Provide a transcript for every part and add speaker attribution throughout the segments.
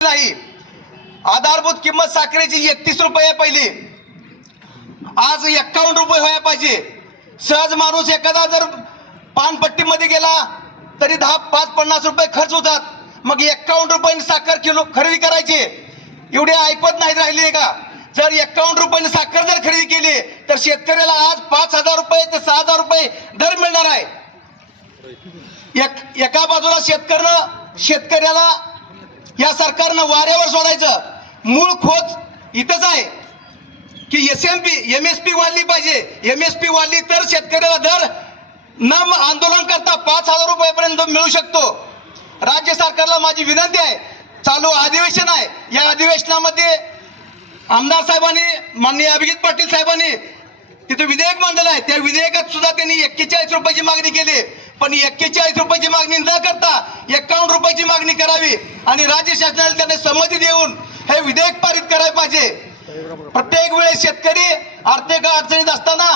Speaker 1: नाही. आधारभूत किंमत साखरेची एकतीस रुपये पहिली. आज एक्कावन्न रुपये व्हायला पाहिजे. सहज माणूस एखादा जर पानपट्टीमध्ये गेला तरी दहा पाच पन्नास रुपये खर्च होतात. मग एक्कावन्न रुपये साखर किलो खरेदी करायची. एवढी ऐपत नाही राहिली का? जर एक्कावन्न रुपयांनी साखर जर खरेदी केली तर शेतकऱ्याला आज पाच हजार रुपये ते सहा हजार रुपये दर मिळणार आहे. एक एका बाजूला शेतकऱ्यानं शेतकऱ्याला या सरकारनं वाऱ्यावर सोडायचं. मूळ खोच इथंच आहे. की S M P M S P वाढली पाहिजे. एम एस पी वाढली तर शेतकऱ्याला दर न आंदोलन करता पाच हजार रुपयापर्यंत मिळू शकतो. राज्य सरकारला माझी विनंती आहे. चालू अधिवेशन आहे. या अधिवेशनामध्ये आमदार साहेबांनी माननीय अभिजित पाटील साहेबांनी तिथे विधेयक मांडलं आहे. त्या विधेयकात सुद्धा त्यांनी एक्केचाळीस रुपयाची मागणी केली. पण एक्केचाळीस रुपयाची मागणी न करता एकावन्न रुपयाची मागणी करावी आणि राज्य शासनाला त्यांना संमती देऊन हे विधेयक पारित करायला पाहिजे. प्रत्येक वेळेस शेतकरी आर्थिक अडचणीत असताना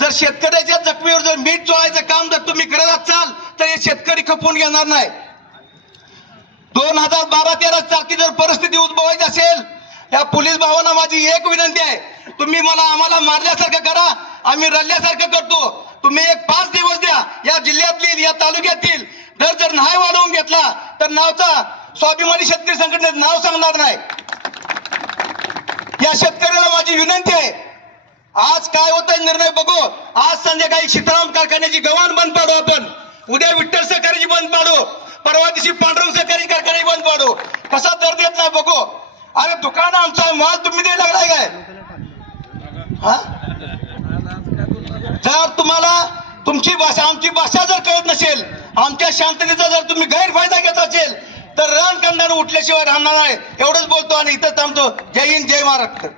Speaker 1: जर शेतकऱ्याच्या जखमीवर जर मीठ चोळायचं काम जर तुम्ही करत असाल तर हे शेतकरी खपवून घेणार नाही. दोन हजार बारा तेरा सारखी जर परिस्थिती उद्भवायची असेल या पोलीस भावांना माझी एक विनंती आहे. तुम्ही मला आम्हाला मारल्यासारखं करा आम्ही रल्ल्यासारखं करतो. तुम्ही एक पाच दिवस द्या या जिल्ह्यात या तालुक्यातील दर जर नाही वाढवून घेतला तर नावचा स्वाभिमानी शेतकरी संघटनेत नाव सांगणार नाही. या शेतकऱ्याला माझी विनंती आहे आज काय होत निर्णय बघू. आज संध्याकाळी सीताराम कारखान्याची गव्हाण बंद पाडू आपण. उद्या विठ्ठल सहकारीची बंद पाडू. परवा दिवशी पांडुरंग सहकारी कारखान्याची बंद पाडू. कसा दर देत नाही बघू. अरे दुकान आमचा माल तुम्ही द्यायला लागलाय काय? हा? जर तुम्हाला तुमची भाषा आमची भाषा जर कळत नसेल आमच्या शांततेचा जर तुम्ही गैरफायदा घेत असेल तर रण कंदाने उठल्याशिवाय राहणार नाही एवढंच बोलतो आणि इथं थांबतो. जय हिंद जय महाराष्ट्र.